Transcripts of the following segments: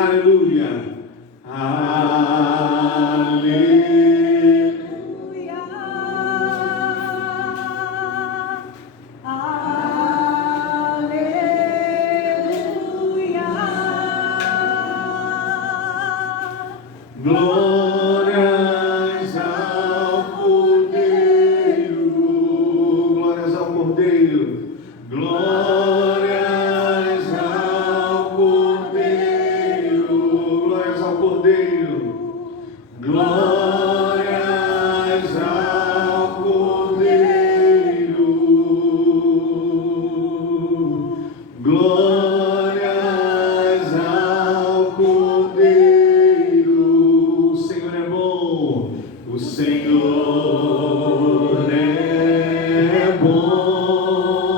Aleluia. Aleluia. Glórias ao Cordeiro, glórias ao Cordeiro, glórias ao Cordeiro, glórias ao Cordeiro, glórias ao Cordeiro, glórias ao Cordeiro. O Senhor é bom,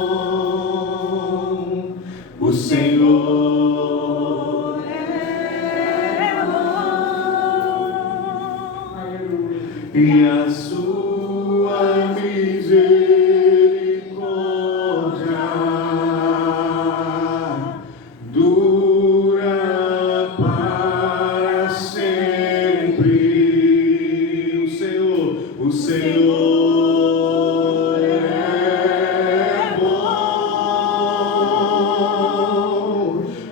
o Senhor é bom, e a sua misericórdia dura para sempre. O Senhor é bom,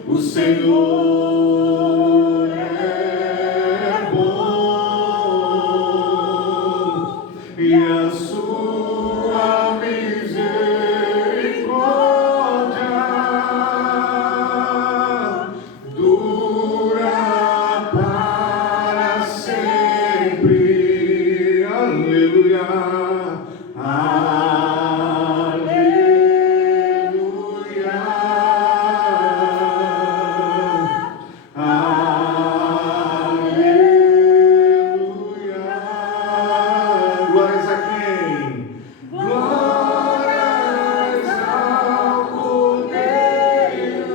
o Senhor é bom, e a sua misericórdia dura para sempre. Aleluia, aleluia, aleluia. Glórias a quem? Glórias ao Cordeiro,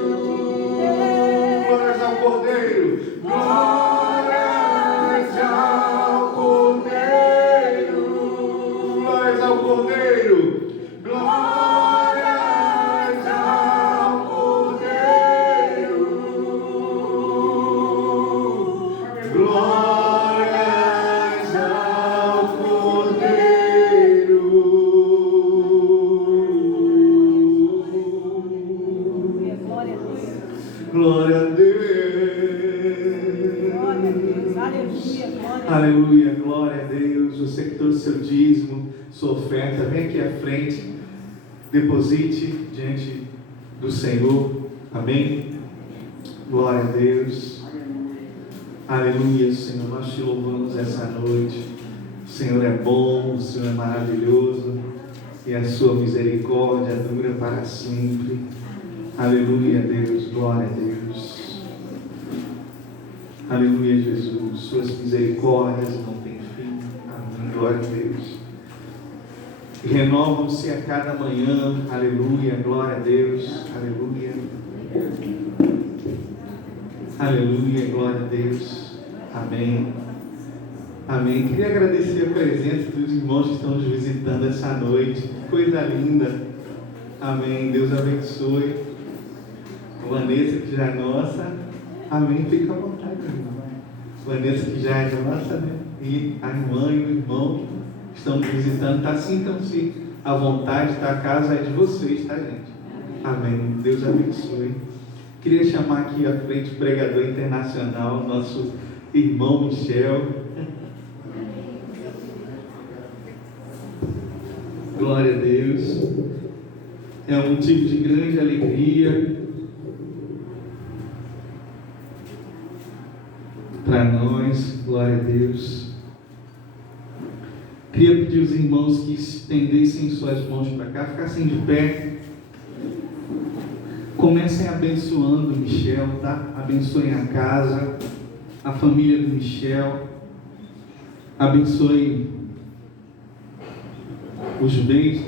glórias ao Cordeiro, glórias ao Cordeiro, glórias ao Cordeiro, glórias ao Cordeiro, glórias ao Cordeiro. Glória a Deus. Aleluia, glória a Deus. Você que trouxe seu dízimo, sua oferta, vem aqui à frente, deposite diante do Senhor. Amém? Glória a Deus. Aleluia, Senhor, nós te louvamos essa noite. O Senhor é bom, o Senhor é maravilhoso, e a sua misericórdia dura para sempre. Aleluia, Deus, glória a Deus. Aleluia, Jesus, suas misericórdias não têm fim. Amém, glória a Deus. Renovam-se a cada manhã. Aleluia, glória a Deus. Aleluia. Aleluia, glória a Deus. Amém. Amém. Queria agradecer a presença dos irmãos que estão nos visitando essa noite. Que coisa linda. Amém. Deus abençoe. Vanessa, que já é nossa. Amém. Fica à vontade, irmão. Vanessa, que já é nossa, né? E a irmã e o irmão que estão nos visitando. Tá? Sintam-se à vontade, tá? A casa é de vocês, tá, gente? Amém. Deus abençoe. Queria chamar aqui à frente o pregador internacional, nosso irmão Michel. Glória a Deus. É um motivo de grande alegria para nós. Glória a Deus. Queria pedir aos irmãos que estendessem suas mãos para cá, ficassem de pé. Comecem abençoando o Michel, tá? Abençoem a casa, a família do Michel. Abençoe os bens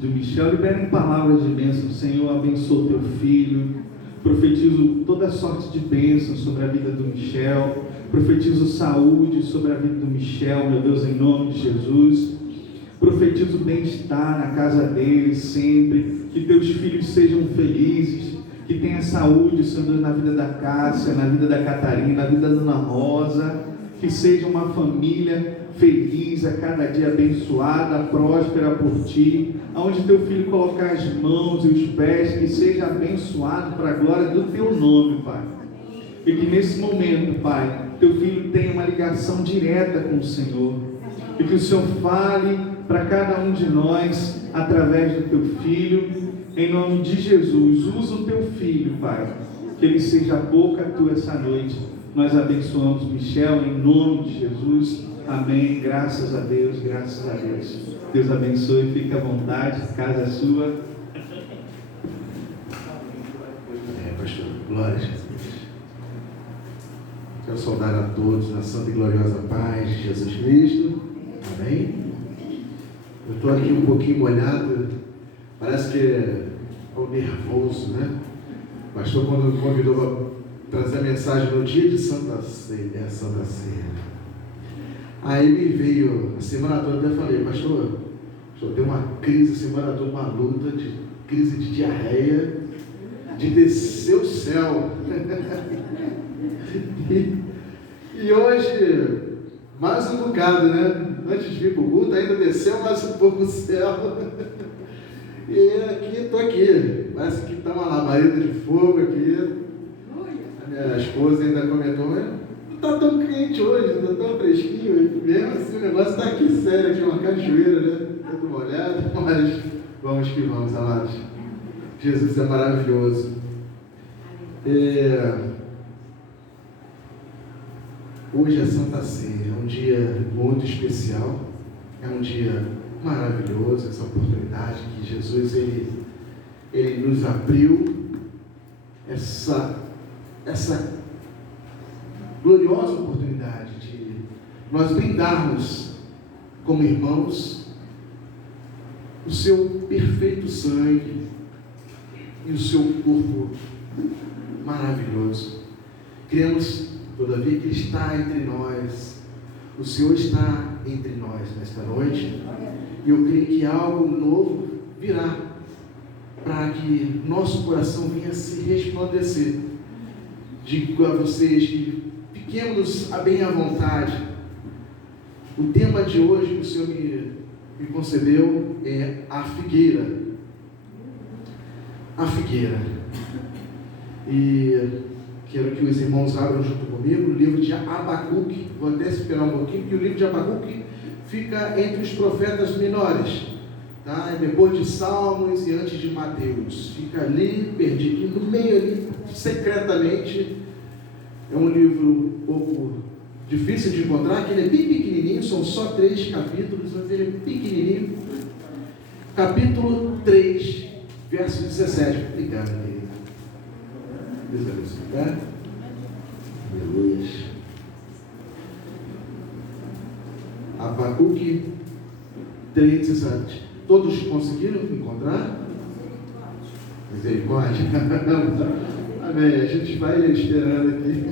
do Michel. Liberem palavras de bênção. Senhor, abençoa o teu filho. Profetizo toda sorte de bênção sobre a vida do Michel. Profetizo saúde sobre a vida do Michel, meu Deus, em nome de Jesus. Profetizo bem-estar na casa dele sempre. Que teus filhos sejam felizes, que tenha tenha saúde, Senhor Deus, na vida da Cássia, na vida da Catarina, na vida da Dona Rosa, que seja uma família feliz, a cada dia abençoada, próspera por Ti, aonde Teu Filho colocar as mãos e os pés, que seja abençoado para a glória do Teu nome, Pai. E que nesse momento, Pai, Teu Filho tenha uma ligação direta com o Senhor, e que o Senhor fale para cada um de nós, através do Teu Filho, em nome de Jesus. Usa o Teu Filho, Pai, que ele seja a boca Tua essa noite. Nós abençoamos Michel, em nome de Jesus. Amém. Graças a Deus, graças a Deus. Deus abençoe, fique à vontade, casa é sua. Pastor, glória a Jesus. Quero saudar a todos na santa e gloriosa paz de Jesus Cristo. Amém. Eu estou aqui um pouquinho molhado, parece que é o nervoso, né? O pastor, quando me convidou para trazer a mensagem no dia de Santa Ceia, aí me veio a semana toda, eu falei, pastor, deu uma crise a semana toda, uma luta, crise de diarreia, de descer o céu. E hoje, mais um bocado, né? Antes de vir para o culto, ainda desceu mais um pouco o céu. E aqui, estou aqui. Parece que está uma labareda de fogo aqui. A minha esposa ainda comentou, mas não está tão quente hoje, não está tão fresquinho. Mesmo assim, o negócio está aqui sério, aqui uma cachoeira, né? Todo molhado, mas vamos que vamos, amados. Jesus é maravilhoso. Hoje é Santa Ceia, é um dia muito especial, é um dia maravilhoso, essa oportunidade que Jesus ele nos abriu, essa gloriosa oportunidade de nós brindarmos como irmãos o seu perfeito sangue e o seu corpo maravilhoso. Cremos, todavia, que Ele está entre nós. O Senhor está entre nós nesta noite. E eu creio que algo novo virá para que nosso coração venha se resplandecer. Digo a vocês que fiquemos bem à vontade. O tema de hoje que o Senhor me concedeu é a figueira. A figueira. E quero que os irmãos abram junto comigo o livro de Abacuque. Vou até esperar um pouquinho, porque o livro de Abacuque fica entre os profetas menores, tá? Depois de Salmos e antes de Mateus. Fica ali, perdido, no meio ali, secretamente. É um livro um pouco difícil de encontrar, que ele é bem pequenininho, são só 3 capítulos, mas ele é pequenininho. Capítulo 3, verso 17. Obrigado, querido. Deus abençoe, tá? Aleluia. Abacuque 3, 17. Todos conseguiram encontrar? Misericórdia. Amém. A gente vai esperando aqui.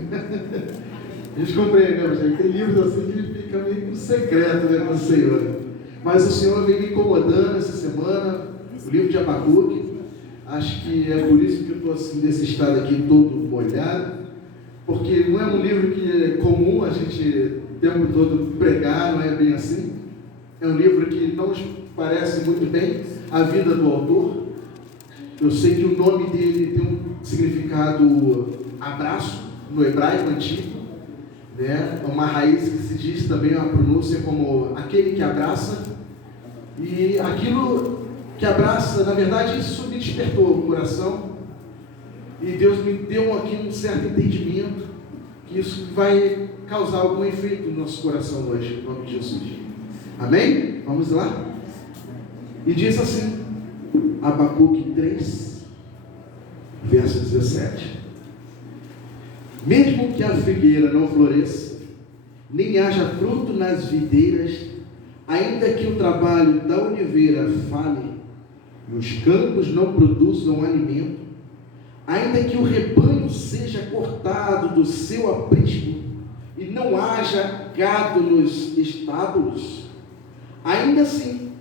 A gente compreendeu, gente. Tem livros assim que fica meio no secreto, né, com o Senhor. Mas o Senhor vem me incomodando essa semana. O livro de Abacuque. Acho que é por isso que eu estou assim, nesse estado aqui todo molhado, porque não é um livro que é comum a gente o tempo todo pregar, não é bem assim. É um livro que não nos parece muito bem a vida do autor. Eu sei que o nome dele tem um significado abraço, no hebraico antigo, né? É uma raiz que se diz também, uma pronúncia como aquele que abraça, e aquilo que abraça, na verdade, isso me despertou o coração, e Deus me deu aqui um certo entendimento, que isso vai causar algum efeito no nosso coração hoje, em nome de Jesus. Amém? Vamos lá? E diz assim, Abacuque 3, verso 17. Mesmo que a figueira não floresça, nem haja fruto nas videiras, ainda que o trabalho da oliveira fale, e os campos não produzam alimento, ainda que o rebanho seja cortado do seu aprisco, e não haja gado nos estábulos, ainda assim,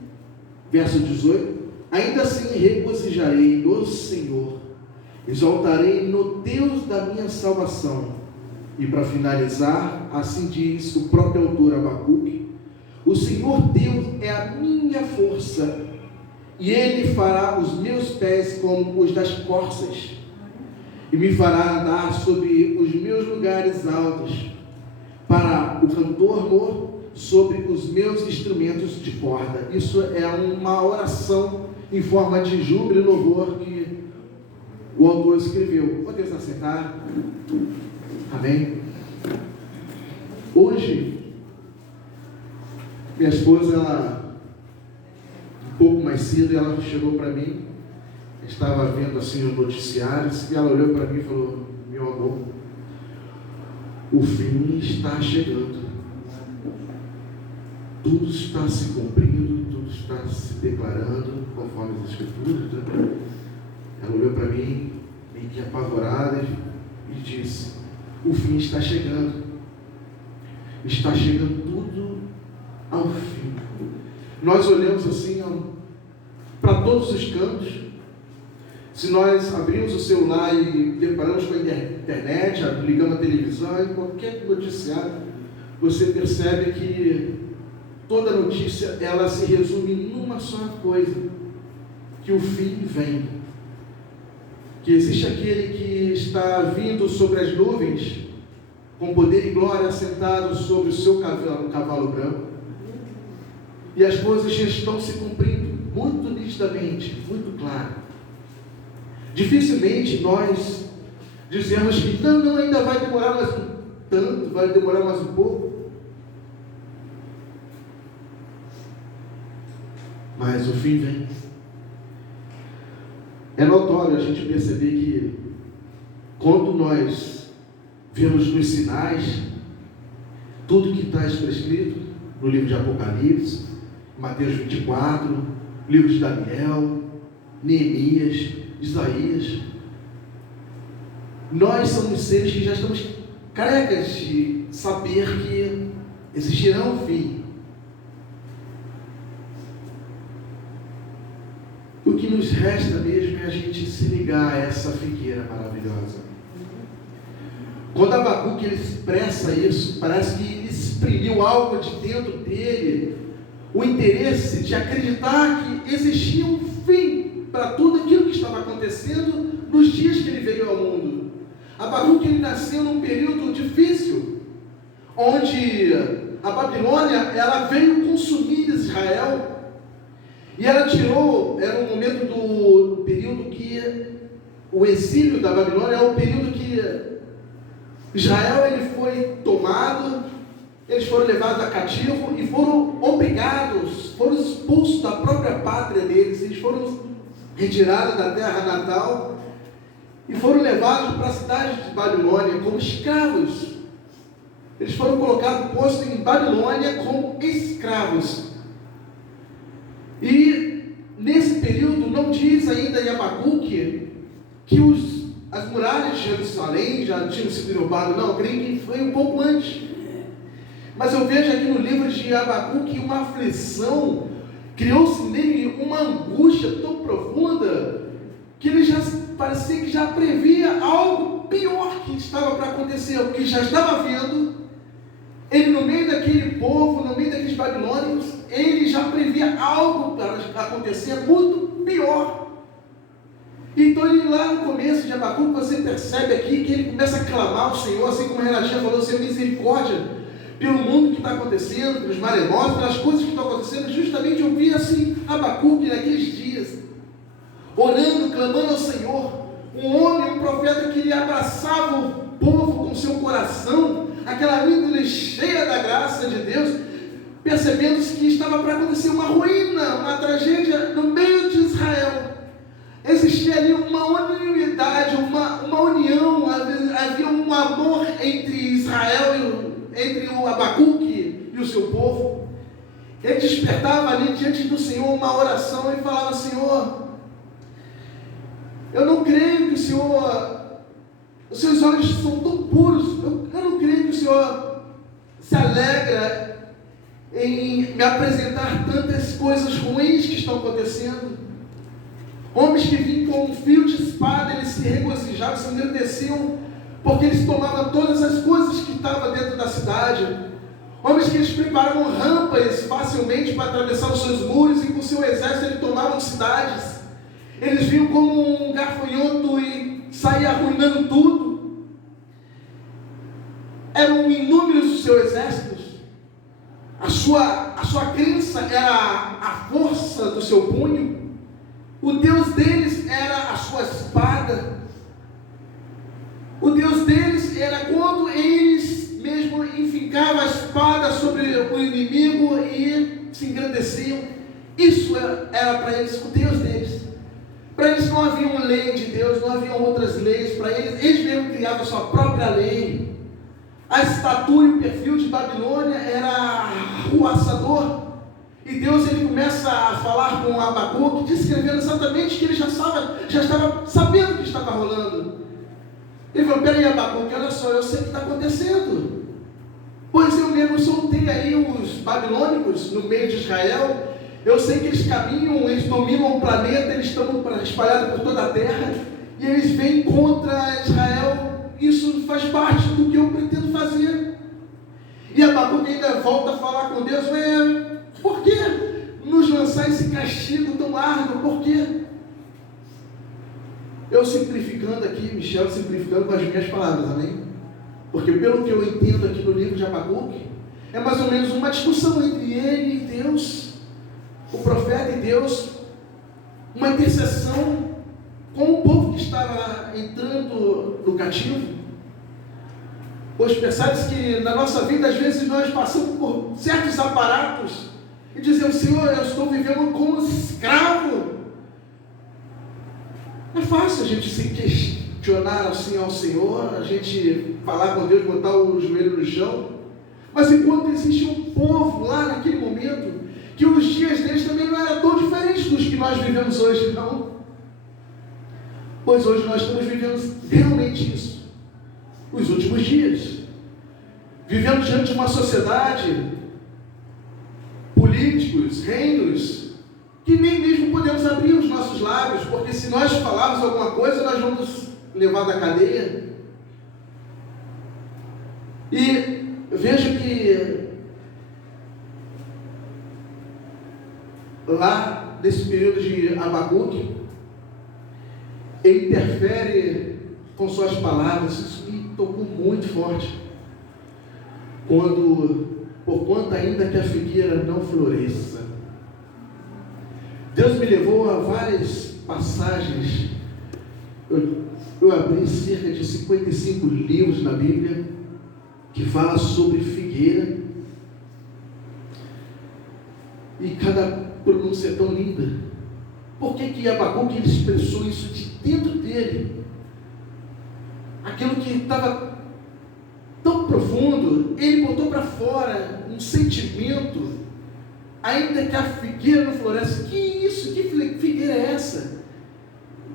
verso 18, ainda assim regozijarei no Senhor, Exaltarei no Deus da minha salvação. E para finalizar, assim diz o próprio autor Abacuque: o Senhor Deus é a minha força, e Ele fará os meus pés como os das corças, e me fará andar sobre os meus lugares altos, para o cantor mor sobre os meus instrumentos de corda. Isso é uma oração em forma de júbilo e louvor que o autor escreveu. Podemos assentar? Amém? Hoje, minha esposa, ela, um pouco mais cedo, ela chegou para mim, estava vendo assim os noticiários, e ela olhou para mim e falou: meu amor, o fim está chegando, tudo está se cumprindo, tudo está se declarando, conforme as Escrituras, né? Ela olhou para mim, meio que apavorada, e disse: o fim está chegando tudo ao fim. Nós olhamos assim para todos os cantos. Se nós abrimos o celular e deparamos com a internet, ligamos a televisão, em qualquer noticiário, você percebe que toda notícia ela se resume numa só coisa: que o fim vem, que existe aquele que está vindo sobre as nuvens com poder e glória, sentado sobre o seu cavalo branco, e as coisas já estão se cumprindo muito nitidamente, muito claro. Dificilmente nós dizemos que não, ainda vai demorar mais um tanto, vai demorar mais um pouco. Mas o fim vem. É notório a gente perceber que quando nós vemos nos sinais tudo que está escrito no livro de Apocalipse, Mateus 24, livro de Daniel, Neemias, Isaías, nós somos seres que já estamos carecas de saber que existirá um fim. O que nos resta mesmo é a gente se ligar a essa figueira maravilhosa. Quando Abacuque ele expressa isso, parece que ele exprimiu algo de dentro dele, o interesse de acreditar que existia um fim para tudo aquilo que estava acontecendo nos dias que ele veio ao mundo. Abacuque ele nasceu num período difícil, onde a Babilônia ela veio consumir Israel, e ela tirou, era um momento do período que o exílio da Babilônia é o período que Israel ele foi tomado, eles foram levados a cativo e foram obrigados, foram expulsos da própria pátria deles, eles foram retirados da terra natal e foram levados para a cidade de Babilônia como escravos. Eles foram colocados, postos em Babilônia como escravos. E nesse período não diz ainda em Abacuque que as muralhas de Jerusalém já tinham sido derrubadas, não, eu creio que foi um pouco antes. Mas eu vejo aqui no livro de Abacuque uma aflição, criou-se nele uma angústia tão profunda, que ele já parecia que já previa algo pior que estava para acontecer, o que já estava vendo. Ele no meio daquele povo, no meio daqueles babilônios, ele já previa algo para acontecer muito pior. Então ele lá no começo de Abacuque, você percebe aqui que ele começa a clamar ao Senhor, assim como a Renatinha falou: Senhor, misericórdia pelo mundo que está acontecendo, pelos maremotos, pelas coisas que estão acontecendo. Justamente eu vi assim Abacuque naqueles dias, orando, clamando ao Senhor, um homem, um profeta que ele abraçava o povo com seu coração, aquela índole cheia da graça de Deus, percebendo que estava para acontecer uma ruína, uma tragédia no meio de Israel. Existia ali uma unidade, uma união, havia um amor entre Israel, entre o Abacuque e o seu povo. Ele despertava ali diante do Senhor uma oração e falava: Senhor, eu não creio que o Senhor, os seus olhos são tão puros, eu não creio que o Senhor se alegra em me apresentar tantas coisas ruins que estão acontecendo. Homens que vinham com um fio de espada, eles se regozijavam, se engrandeciam, porque eles tomavam todas as coisas que estavam dentro da cidade. Homens que eles preparavam rampas facilmente para atravessar os seus muros, e com seu exército eles tomavam cidades. Eles vinham como um gafanhoto e saíam arruinando tudo. Eram inúmeros os seus exércitos. A sua crença era a força do seu punho. O Deus deles era a sua espada. O Deus deles era quando eles mesmo enfincavam a espada sobre o inimigo e se engrandeciam. Isso era para eles o Deus deles. Para eles não havia uma lei de Deus, não havia outras leis. Para eles mesmos criavam a sua própria lei. A estatura e o perfil de Babilônia era arruaçador. E Deus ele começa a falar com Abacuque, descrevendo exatamente que ele já estava sabendo o que estava rolando. Ele falou: peraí, Abacuque, olha só, eu sei o que está acontecendo. Pois eu mesmo soltei aí os babilônicos no meio de Israel. Eu sei que eles caminham, eles dominam o planeta, eles estão espalhados por toda a terra, e eles vêm contra Israel. Isso faz parte do que eu pretendo fazer. E Abacuque ainda volta a falar com Deus: por que nos lançar esse castigo tão árduo? Por quê? Eu simplificando aqui, Michel simplificando com as minhas palavras, amém? Porque pelo que eu entendo aqui no livro de Abacuque, é mais ou menos uma discussão entre ele e Deus, o profeta e Deus, uma intercessão com o povo que estava entrando no cativo. Pois pensares que na nossa vida, às vezes, nós passamos por certos aparatos e dizemos: Senhor, eu estou vivendo como escravo. Não é fácil a gente se questionar assim ao Senhor, a gente falar com Deus, botar o joelho no chão. Mas enquanto existe um povo lá naquele momento, que os dias deles também não eram tão diferentes dos que nós vivemos hoje, não. Pois hoje nós estamos vivendo realmente isso. Os últimos dias. Vivemos diante de uma sociedade, políticos, reinos, que nem mesmo podemos abrir os nossos lábios, porque se nós falarmos alguma coisa, nós vamos levar da cadeia. E vejo que lá, nesse período de Abacuque, ele interfere com suas palavras. Isso me tocou muito forte. Porquanto ainda que a figueira não floresça. Deus me levou a várias passagens. Eu abri cerca de 55 livros na Bíblia que falam sobre figueira. E cada pronúncia é tão linda. Por que Abacuque ele expressou isso de dentro dele? Aquilo que estava tão profundo, ele botou para fora um sentimento. Ainda que a figueira não floresça. Que isso? Que figueira é essa?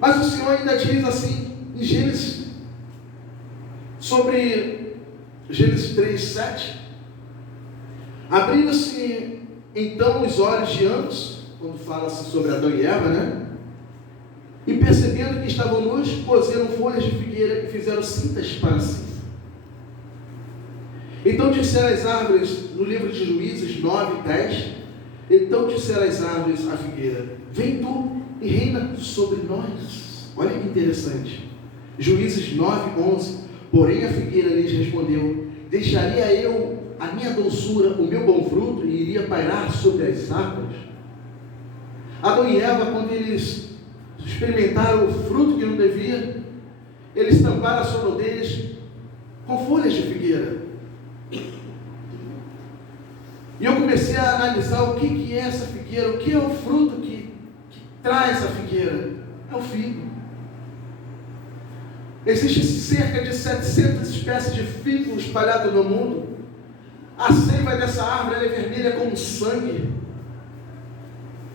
Mas o Senhor ainda diz assim em Gênesis, sobre Gênesis 3:7: abrindo-se então os olhos de ambos, quando fala-se sobre Adão e Eva, né? E percebendo que estavam nus, coseram folhas de figueira e fizeram cintas para si. Então disseram as árvores, no livro de Juízes 9:10, então disseram as árvores à figueira: vem tu e reina sobre nós. Olha que interessante. Juízes 9:11, porém a figueira lhes respondeu: deixaria eu a minha doçura, o meu bom fruto, e iria pairar sobre as árvores? Adão e Eva, quando eles experimentaram o fruto que não devia, eles tamparam a sua nudez com folhas de figueira. E eu comecei a analisar o que é essa figueira, o que é o fruto que traz a figueira. É o figo. Existem cerca de 700 espécies de figo espalhadas no mundo. A seiva dessa árvore ela é vermelha como sangue.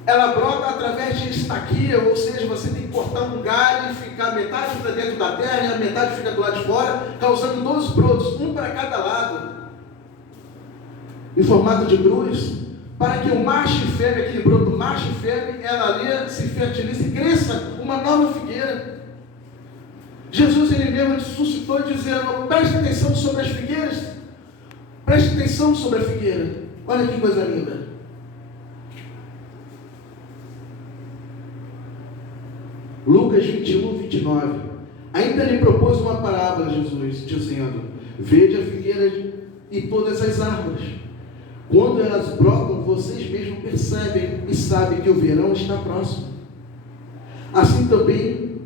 Ela brota através de estaquia, ou seja, você tem que cortar um galho e ficar metade para dentro da terra e a metade fica do lado de fora, causando 12 brotos, um para cada lado, em formato de cruz, para que o macho e fêmea, aquele broto macho e fêmea, ela ali se fertilize e cresça uma nova figueira. Jesus, ele mesmo suscitou dizendo: preste atenção sobre as figueiras, preste atenção sobre a figueira. Olha que coisa linda. Lucas 21, 29. Ainda lhe propôs uma parábola, Jesus, dizendo: vede a figueira e todas as árvores. Quando elas brotam, vocês mesmos percebem e sabem que o verão está próximo. Assim também,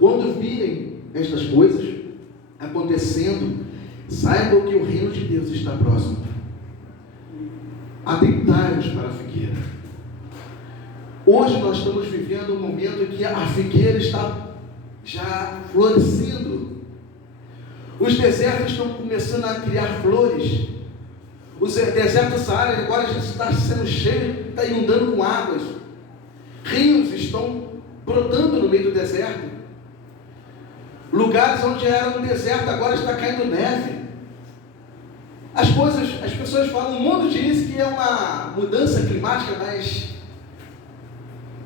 quando virem estas coisas acontecendo, saibam que o reino de Deus está próximo. Atentai-vos para a figueira. Hoje nós estamos vivendo um momento em que a figueira está já florescendo. Os desertos estão começando a criar flores. O deserto dessa área agora já está sendo cheio, está inundando com águas. Rios estão brotando no meio do deserto. Lugares onde era um deserto agora está caindo neve. As pessoas falam, o mundo diz que é uma mudança climática, mas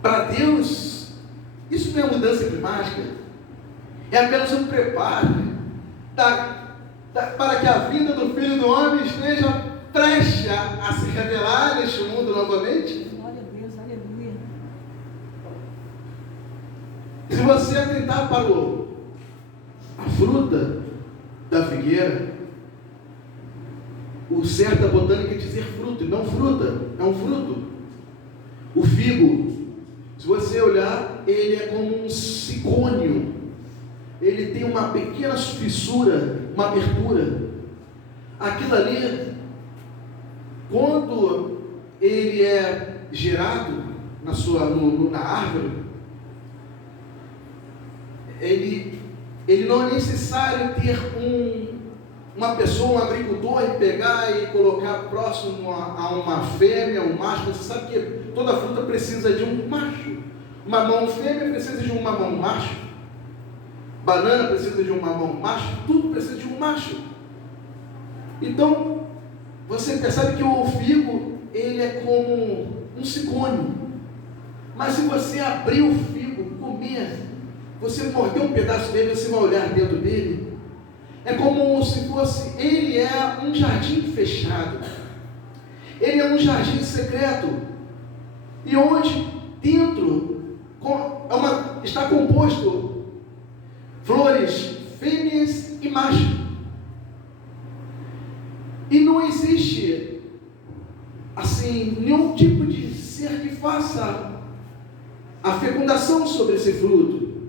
para Deus isso não é mudança climática, é apenas um preparo para que a vinda do Filho do Homem esteja prestes a se revelar neste mundo novamente. Glória a Deus, aleluia. Se você atentar para a fruta da figueira, o certo da botânica é dizer fruto, e não fruta, é um fruto. O figo, se você olhar, ele é como um sicônio. Ele tem uma pequena fissura, uma abertura. Aquilo ali, quando ele é gerado na árvore, ele não é necessário ter uma pessoa, um agricultor, e pegar e colocar próximo a uma fêmea, um macho. Você sabe que toda fruta precisa de um macho. Mamão fêmea precisa de um mamão macho. Banana precisa de um mamão macho. Tudo precisa de um macho. Então, você percebe que o figo, ele é como um sicônio. Mas se você abrir o figo, comer, você morder um pedaço dele, você vai olhar dentro dele, é como se fosse, ele é um jardim fechado. Ele é um jardim secreto. E onde dentro está composto flores fêmeas e macho. E não existe assim nenhum tipo de ser que faça a fecundação sobre esse fruto.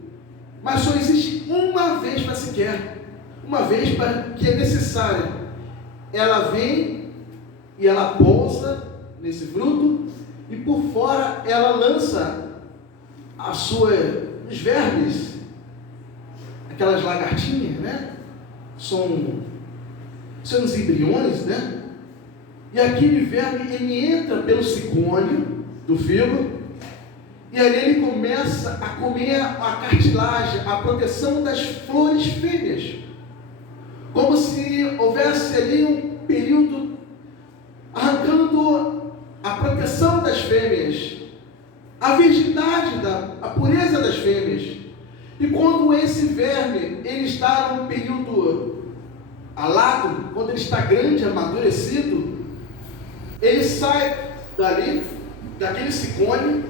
Mas só existe uma vez para sequer. Uma vez que é necessária. Ela vem e ela pousa nesse fruto, e por fora ela lança os vermes, aquelas lagartinhas, né? São os embriões, né? E aquele verme, ele entra pelo sicônio do figo, e ali ele começa a comer a cartilagem, a proteção das flores fêmeas. Como se houvesse ali um período arrancando a proteção das fêmeas, a virgindade, a pureza das fêmeas. E quando esse verme, ele está num período alado, quando ele está grande, amadurecido, ele sai daquele sicônio,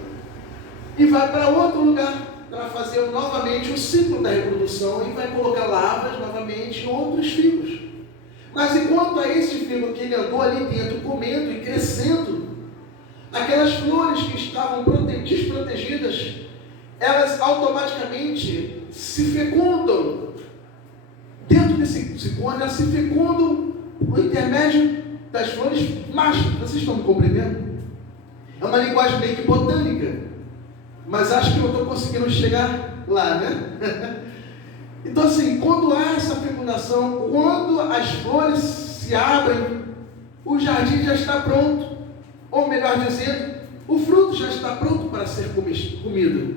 e vai para outro lugar, para fazer novamente o ciclo da reprodução, e vai colocar larvas novamente em outros figos. Mas enquanto a esse figo que ele andou ali dentro, comendo e crescendo, aquelas flores que estavam desprotegidas, elas automaticamente se fecundam. Dentro desse sicônio, elas se fecundam por intermédio das flores machos. Vocês estão me compreendendo? É uma linguagem meio que botânica, mas acho que eu estou conseguindo chegar lá, né? Então assim, quando há essa fecundação, quando as flores se abrem, o jardim já está pronto, ou melhor dizendo, o fruto já está pronto para ser comido.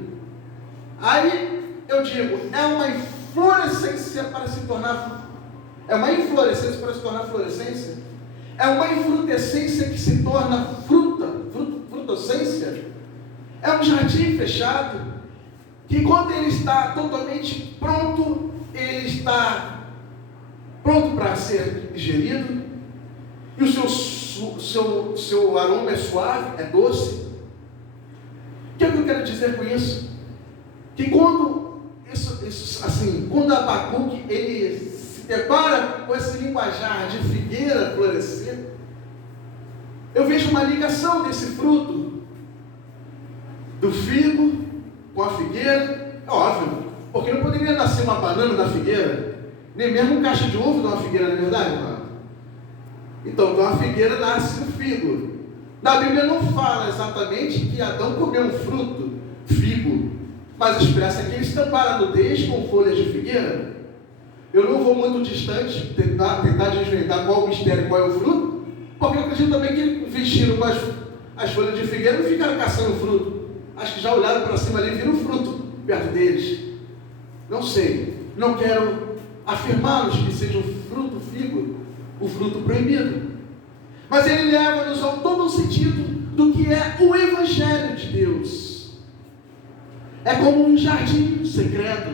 Aí eu digo, é uma florescência para se tornar, é uma inflorescência para se tornar florescência, é uma infrutescência que se torna frutocência, é um jardim fechado, que quando ele está totalmente pronto, ele está pronto para ser digerido, e o seu aroma é suave, é doce. O que é que eu quero dizer com isso? Que quando quando Abacuque ele se depara com esse linguajar de figueira florescer, eu vejo uma ligação desse fruto do figo com a figueira. É óbvio, porque não poderia nascer uma banana da figueira, nem mesmo um cacho de uva de uma figueira, não é verdade, irmão? Então, de uma figueira nasce o figo. Na Bíblia não fala exatamente que Adão comeu um fruto, figo, mas expressa que eles tamparam a nudez com folhas de figueira. Eu não vou muito distante tentar desvendar qual o mistério, qual é o fruto, porque eu acredito também que vestiram com as folhas de figueira e ficaram caçando fruto. Acho que já olharam para cima ali e viram fruto perto deles. Não sei, não quero afirmá-los que seja o fruto figo, o fruto proibido. Mas ele leva-nos ao todo o sentido do que é o Evangelho de Deus. É como um jardim secreto,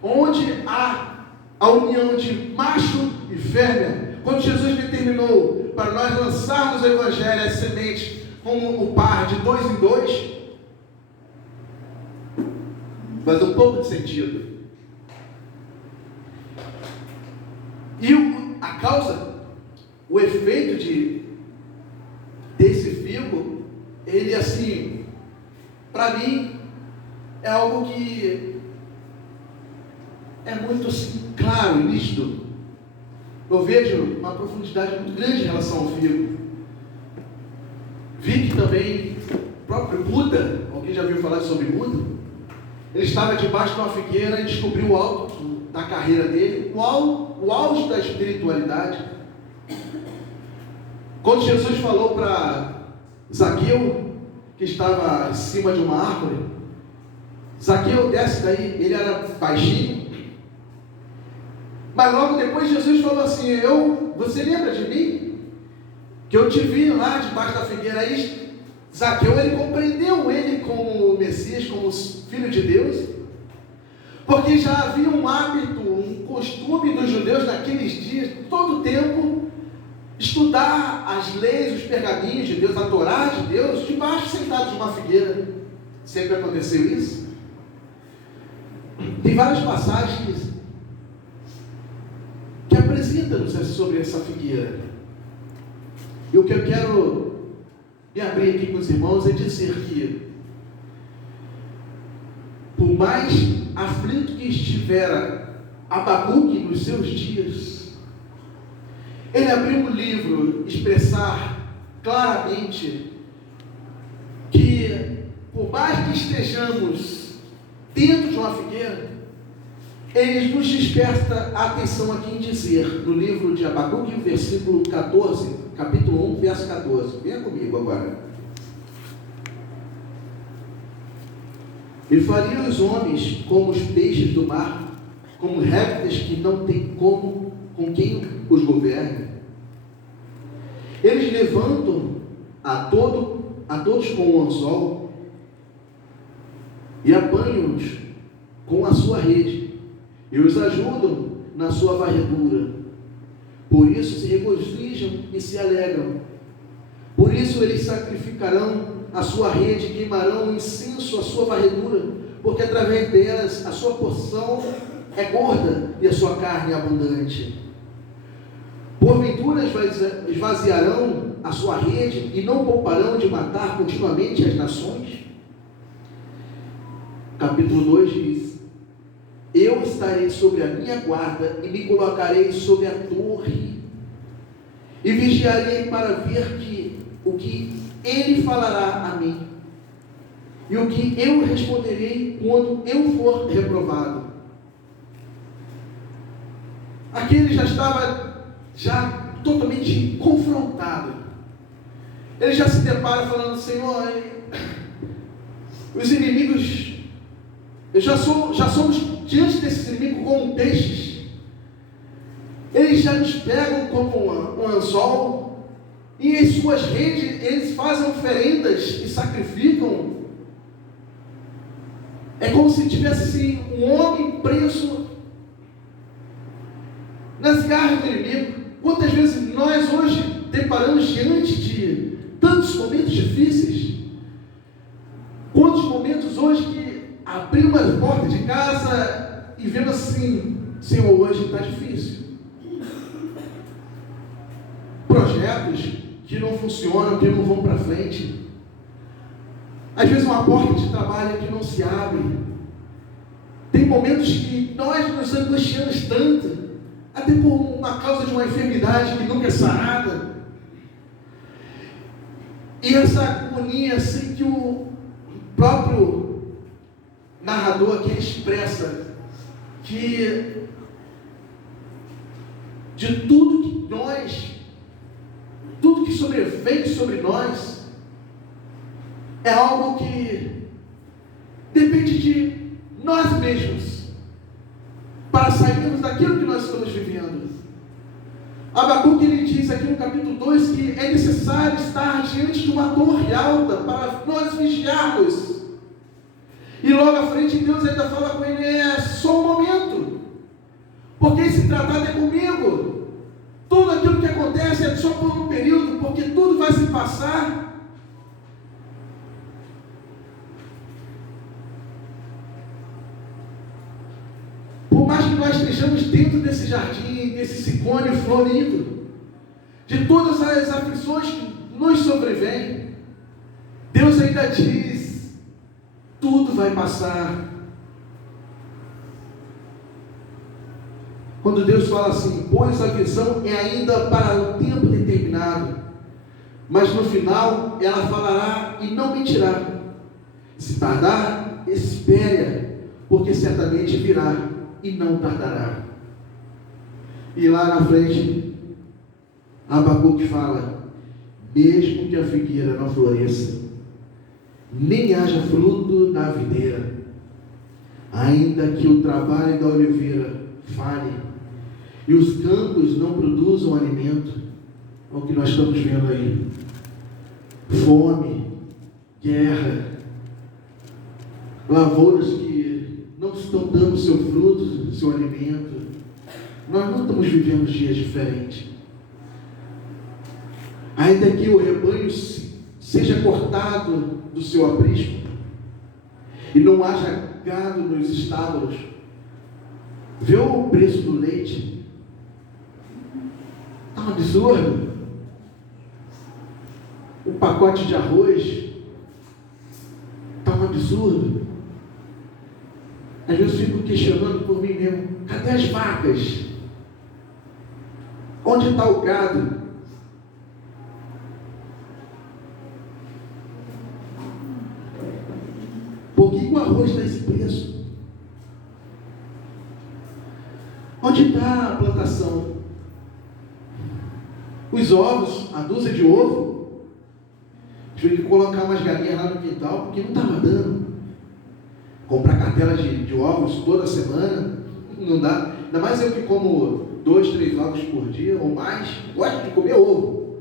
onde há a união de macho e fêmea. Quando Jesus determinou para nós lançarmos o Evangelho, as sementes, como o par de 2 em 2, faz um pouco de sentido. E a causa, o efeito desse figo, ele assim, para mim, é algo que é muito assim, claro, nítido. Eu vejo uma profundidade muito grande em relação ao figo. Vi que também o próprio Buda, alguém já ouviu falar sobre Buda? Ele estava debaixo de uma figueira e descobriu o alto da carreira dele, o auge da espiritualidade. Quando Jesus falou para Zaqueu, que estava em cima de uma árvore, Zaqueu, desce daí, ele era baixinho, mas logo depois Jesus falou assim: você lembra de mim? Que eu te vi lá debaixo da figueira. Aí Zaqueu, ele compreendeu ele como o Messias, como o Filho de Deus, porque já havia um hábito, um costume dos judeus naqueles dias, todo o tempo, estudar as leis, os pergaminhos de Deus, a Torá de Deus, debaixo sentado de uma figueira. Sempre aconteceu isso. Tem várias passagens que apresentam-nos sobre essa figueira. E o que eu quero me abrir aqui com os irmãos é dizer que, por mais aflito que estivera Abacuque nos seus dias, ele abriu um livro expressar claramente que, por mais que estejamos dentro de uma figueira, ele nos desperta a atenção aqui em dizer, no livro de Abacuque, versículo 14, capítulo 1, verso 14. Venha comigo agora. E faria os homens como os peixes do mar, como répteis que não têm com quem os governe. Eles levantam a todos com o anzol e apanham-os com a sua rede e os ajudam na sua varredura. Por isso se regozijam e se alegram. Por isso eles sacrificarão a sua rede, queimarão incenso à sua varredura, porque através delas a sua porção é gorda e a sua carne é abundante. Porventura esvaziarão a sua rede e não pouparão de matar continuamente as nações. Capítulo 2 diz: eu estarei sobre a minha guarda e me colocarei sobre a torre e vigiarei para ver o que ele falará a mim e o que eu responderei quando eu for reprovado. Aqui ele já estava totalmente confrontado. Ele já se depara falando: Senhor, os inimigos, já somos diante desses inimigos como peixes. Eles já nos pegam como um anzol, e em suas redes eles fazem oferendas e sacrificam. É como se tivesse assim, um homem preso nas garras do inimigo. Quantas vezes nós hoje deparamos diante de tantos momentos difíceis? Quantos momentos hoje que abrimos as portas de casa e vemos assim, Senhor, hoje está difícil. Projetos que não funcionam, que não vão para frente. Às vezes uma porta de trabalho que não se abre. Tem momentos que nós nos angustiamos tanto, até por uma causa de uma enfermidade que nunca é sarada. E essa agonia assim que o próprio narrador aqui expressa, que de tudo que sobrevém sobre nós, é algo que depende de nós mesmos, para sairmos daquilo que nós estamos vivendo. Abacuque, ele diz aqui no capítulo 2, que é necessário estar diante de uma torre alta, para nós vigiarmos. E logo à frente Deus ainda fala com ele, é só um momento, porque esse tratado é comigo. Tudo aquilo que acontece é só por um período, porque tudo vai se passar. Por mais que nós estejamos dentro desse jardim, desse sicômoro florido, de todas as aflições que nos sobrevêm, Deus ainda diz, tudo vai passar. Quando Deus fala assim, pois a visão é ainda para o tempo determinado, mas no final ela falará e não mentirá. Se tardar, espere, porque certamente virá e não tardará. E lá na frente, Abacuque fala, mesmo que a figueira não floresça, nem haja fruto na videira, ainda que o trabalho da oliveira falhe, e os campos não produzam alimento, é o que nós estamos vendo aí, fome, guerra, lavouras que não estão dando seu fruto, seu alimento. Nós não estamos vivendo dias diferentes. Ainda que o rebanho seja cortado do seu aprisco, e não haja gado nos estábulos, vê o preço do leite, está um absurdo. O pacote de arroz está um absurdo. Às vezes eu fico questionando por mim mesmo, cadê as vacas? Onde está o gado? Por que o arroz está esse preço? Onde está a plantação? Os ovos, a dúzia de ovo, tive que colocar umas galinhas lá no quintal, porque não estava dando. Comprar cartela de ovos toda semana, não dá. Ainda mais eu que como 2, 3 ovos por dia ou mais, gosto de comer ovo.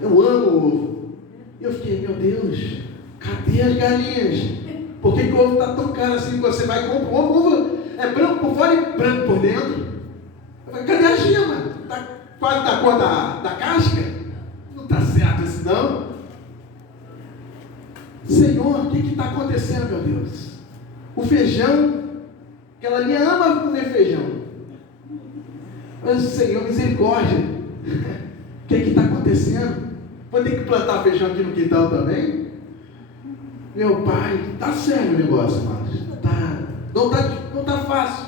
Eu amo ovo. E eu fiquei, meu Deus, cadê as galinhas? Por que o ovo está tão caro assim? Você vai e compra o ovo é branco por fora e branco por dentro. Eu falei, cadê a gema? Está quase da cor da casca? Não está certo isso não. Senhor, o que está acontecendo, meu Deus? O feijão, aquela ali ama comer feijão. Mas Senhor, misericórdia. O que está acontecendo? Vou ter que plantar feijão aqui no quintal também? Meu pai, está sério o negócio, irmãos. Não está fácil.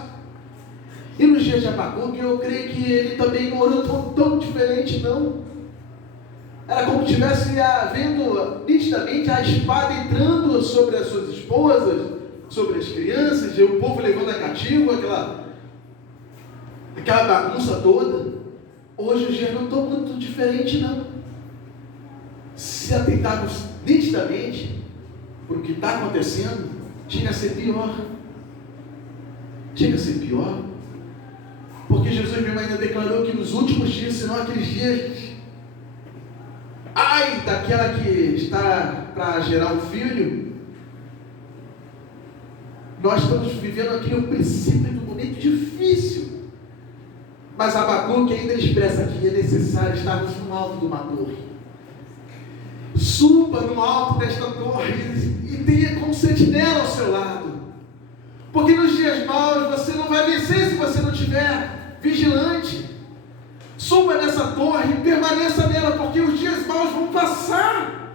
E nos dias de Abacuque, eu creio que ele também não orou tão diferente, não. Era como se estivesse vendo nitidamente a espada entrando sobre as suas esposas, sobre as crianças, e o povo levando a cativo, aquela bagunça toda. Hoje os dias não estão muito diferentes, não. Se atentarmos nitidamente para o que está acontecendo, chega a ser pior. chega a ser pior. Porque Jesus mesmo ainda declarou que nos últimos dias serão aqueles dias, ai daquela que está para gerar um filho. Nós estamos vivendo aqui um princípio de um momento difícil. Mas Abacuque ainda expressa que é necessário estarmos no alto de uma torre. Suba no alto desta torre e tenha como sentinela ao seu lado. Porque nos dias maus você não vai vencer se você não estiver vigilante. Suba nessa torre e permaneça nela, porque os dias maus vão passar.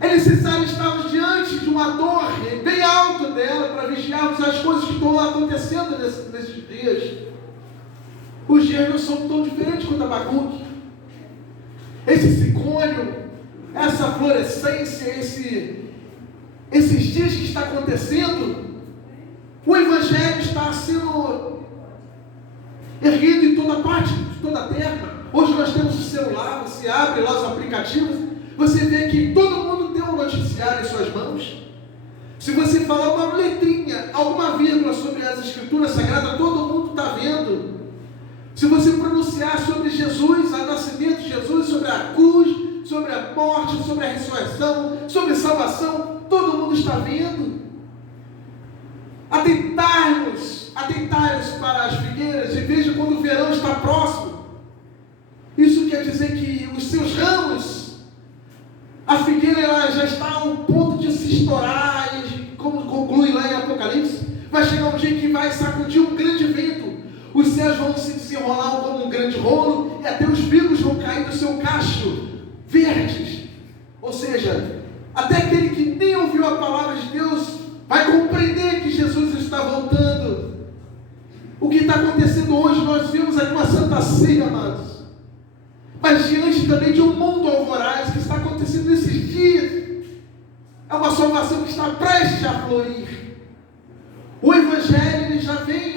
É necessário estarmos diante de uma torre bem alta dela para vigiarmos as coisas que estão acontecendo nesses dias. Os dias não são tão diferentes quanto Abacuque. Esse cicônio, essa florescência, esses dias que está acontecendo, o Evangelho está sendo erguido em toda parte, de toda a terra. Hoje nós temos o celular, você abre lá os aplicativos, você vê que todo mundo tem um noticiário em suas mãos. Se você falar uma letrinha, alguma vírgula sobre as Escrituras Sagradas, todo mundo está vendo. Se você pronunciar sobre Jesus, o nascimento de Jesus, sobre a cruz, sobre a morte, sobre a ressurreição, sobre a salvação, todo mundo está vendo. Atentai-nos para as figueiras e veja quando o verão está próximo. Isso quer dizer que os seus ramos, a figueira ela já está ao ponto de se estourar, e como conclui lá em Apocalipse, vai chegar um dia que vai sacudir um grande vento. Os céus vão se desenrolar como um grande rolo e até os figos vão cair do seu cacho verdes. Ou seja, até aquele que nem ouviu a palavra de Deus vai compreender que Jesus está voltando. O que está acontecendo hoje, nós vimos aqui uma santa ceia, amados. Mas diante também de um mundo alvoraz que está acontecendo nesses dias, é uma salvação que está prestes a florir. O Evangelho ele já vem,